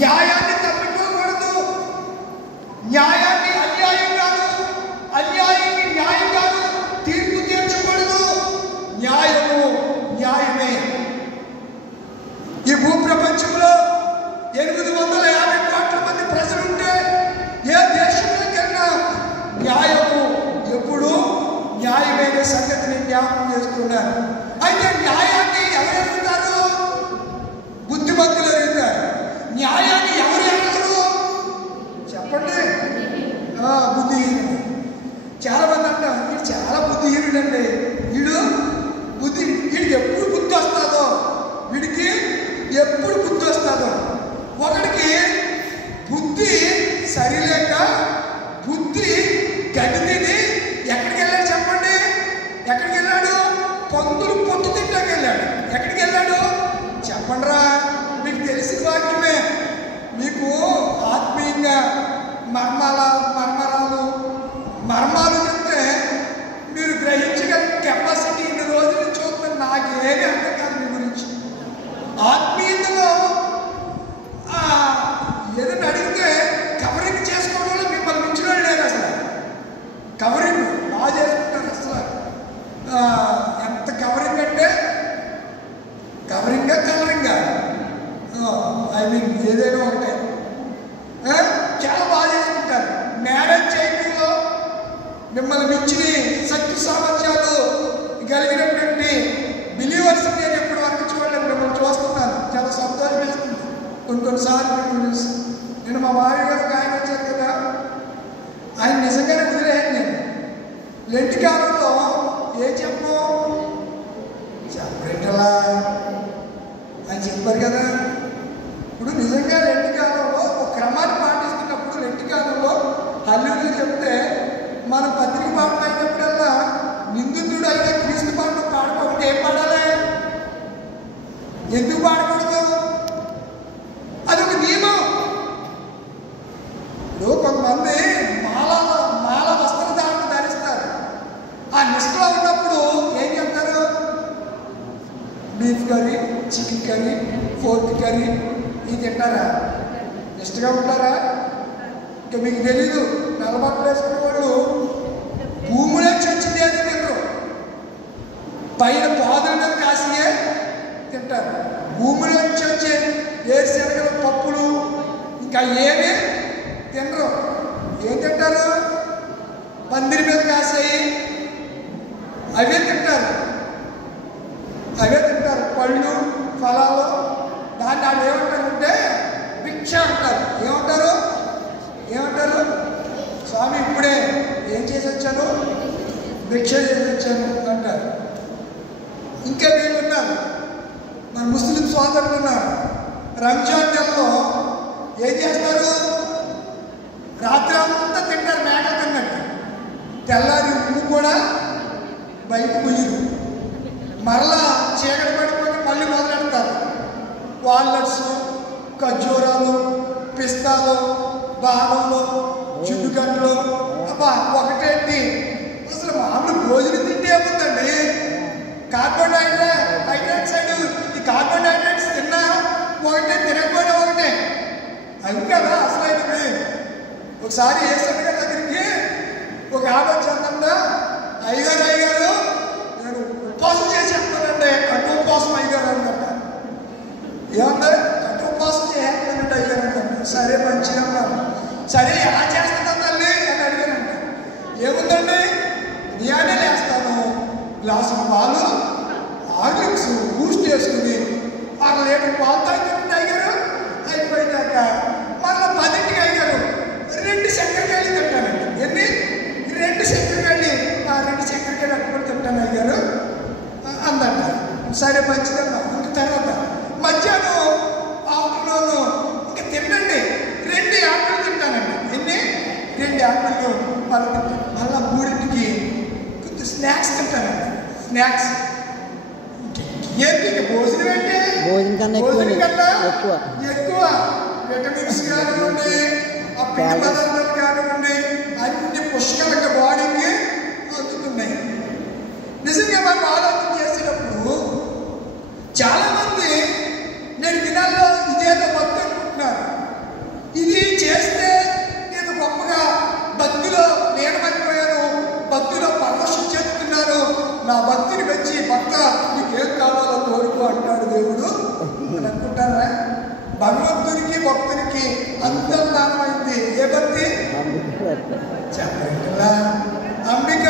న్యాయాన్ని తప్పిపోకూడదు. న్యాయాన్ని అన్యాయం కాదు, అన్యాయాన్ని న్యాయం కాదు, తీర్పు తీర్చకూడదు. న్యాయము న్యాయమే. ఈ భూప్రపంచంలో 850 కోట్ల మంది ప్రజలుంటే ఏ దేశంలోకైనా న్యాయము ఎప్పుడు న్యాయమైన సంగతిని జ్ఞాపకం చేస్తున్నారు. అయితే న్యాయాన్ని ఎవరు ఎరుగుతారు? బుద్ధిమంతులు ఎరుగుతారు. న్యాయాన్ని ఎవరు ఎరగరు చెప్పండి? బుద్ధిహీనుడు. చాలా మంది అంటారు వీడు చాలా బుద్ధిహీనుడండి, వీడికి ఎప్పుడు బుద్ధి వస్తుందో, వీడికి ఎప్పుడు బుద్ధి వస్తుందో. ఒకడికి బుద్ధి సరిలేక బుద్ధి గడ్డి తిని ఎక్కడికి వెళ్ళాడు చెప్పండి? ఎక్కడికి వెళ్ళాడు? పందులు పొట్టు తింటాకి వెళ్ళాడు. ఎక్కడికి వెళ్ళాడు చెప్పండిరా? మీకు తెలిసిన వాక్యమే. మీకు ఆత్మీయంగా మర్మాలు చెప్తే మీరు గ్రహించగల కెపాసిటీ ఇన్ని రోజులు చూస్తున్న నాకేమీ అర్థం కాదు మీ గురించి. ఆత్మీయతలో ఏదైనా అడిగితే కవరింగ్ చేసుకోవడం వల్ల మిమ్మల్ని మించిన లేదు. అసలు కవరింగ్ బాగా చేసుకుంటారు. అసలు ఎంత కవరింగ్ అంటే కవరింగా ఐ మీన్ ఏదైనా ఒకటే చాలా బాగా చేసుకుంటారు. మ్యారేజ్ చేయడంలో మిమ్మల్ని మించిన శక్తి సామర్థ్యాలు కలిగినటువంటి బిలీవర్స్ నేను ఎప్పటి వరకు చూడలేదు. మిమ్మల్ని చూస్తున్నాను, చాలా సంతోషం వేస్తుంది. కొన్నిసార్లు నేను మా వారి గారు ఆయన వచ్చారు కదా, ఆయన నిజంగానే వదిలేయండి. నేను లెంటి కాలంలో ఏం చెప్పరేటలా అని చెప్పారు కదా. ఇప్పుడు నిజంగా లెంటి కాలంలో ఒక క్రమాన్ని పాటిస్తున్నప్పుడు లెంటి కాలంలో హల్లెలూయా చెప్తే మన పత్రిక పాటలు అయినప్పుడల్లా నిందితుడు అయితే క్రీస్తు పాటలు పాడుకోకుండా ఏం పాడాలి? ఎందుకు పాడకూడదు? అదొక నియమం. ఇప్పుడు కొంతమంది మాల వస్త్రధారణ ధరిస్తారు. ఆ నిష్ఠలో ఉన్నప్పుడు ఏం చెప్తారు? Beef curry, chicken curry, pork curry ఇది తింటారా? నిష్ఠగా ఉంటారా? ఇంకా మీకు తెలీదు. నల్లబట్టలు వేసుకునే వాళ్ళు భూమిలోంచి వచ్చింది అని తినరు. పైన పాదుల మీద కాసియే తింటారు. భూమిలోంచి వచ్చే ఏరుశనగలు, పప్పులు ఇంకా ఏమీ తినరు. ఏం తింటారు? పందిరి మీద కాసాయి అవే తింటారు. పళ్ళు, ఫలాలు. దాన్ని వాళ్ళు ఏమంటారంటే భిక్ష అంటారు. ఏమంటారు? స్వామి ఇప్పుడే ఏం చేసి వచ్చాను? భిక్ష చేసి వచ్చాను అంటారు. ఇంకా వీళ్ళు ఉన్నారు, మన ముస్లిం సోదరులు ఉన్నారు. రంజాన్ నెలలో ఏం చేస్తారు? రాత్రి అంతా తింటారు మేక తిన్నట్టు. తెల్లారి ఉప్పు కూడా బయట పోయిరు. మరలా చీకటి పడిపోతే మళ్ళీ మొదలెడతారు. వాల్నట్స్, ఖర్జూరాలు, పిస్తాలు, బాదంలు, చుట్టుగడ్డలు. అబ్బా ఒకటేంటి అసలు మామూలు భోజనం తింటే ఏముందండి? కార్బోహైడ్రేట్స్ ఈ కార్బోహైడ్రేట్స్ తిన్నా ఒకటే, తినకపోయినా ఒకటే. అది కదా అసలైనవి. ఒకసారి ఏసన్న గారి దగ్గరికి ఒక ఆమె వచ్చేద్దా, అయ్యగారు నేను ఉపవాసం చేసి చెప్తానండి. కట్టు ఉపవాసం అయ్యగారు అంట. ఏమన్నా కట్టు ఉపవాసం చేస్తానంటే అయ్యగారు అంట. సరే మంచిగా అన్నారు. సరే ఎలా చేస్తుందా తల్లి అని అడిగానంట. ఏముందండి ఉదయాన్నే లేస్తాను, గ్లాసు పాలు, హార్లిక్స్, బూస్ట్ వేసుకుని 6 లీటర్ పాలు తాగుతుంటే అయ్యారు. అయిపోయినాక మళ్ళీ 10ంటికి అయ్యారు 2 చక్కెరకాయలు తింటానండి. ఎన్ని? 2 చక్కెరకాయలు. 2 చక్కెరకాయలు అట్టుకొని తింటాను అయ్యారు అందంట. సరే మంచిదమ్మా. ఇంక తర్వాత మధ్యాహ్నం ఆఫ్టర్నూన్ ఇంకా తినండి 2 యాపిల్ తింటానండి. ఎన్ని? 2 యాపిల్ మళ్ళీ తింటాను. మళ్ళీ 3ంటికి కొంచెం స్నాక్స్ తింటానండి. స్నాక్స్ ఏంటి? భోజనం అంటే భోజనం కన్నా ఎక్కువ విటమిన్స్ కానివ్వండి, ఆ పిండి పదార్థాలు కానివ్వండి, అన్ని పుష్కలంగా బాడీకి అందుతున్నాయి. నిజంగా మనం ఆలోచన చేసేటప్పుడు చాలా మంది నేను దినాల్లో ఇదేదో భక్తి అనుకుంటున్నారు. నా భక్తిని మెచ్చి భక్త నీకు ఏం కావాలో కోరుకో అంటాడు దేవుడు అని అనుకుంటారా? భగవంతునికి భక్తునికి అంతర్ధానమైంది ఏ భక్తి చెప్పండిలా. అంబిక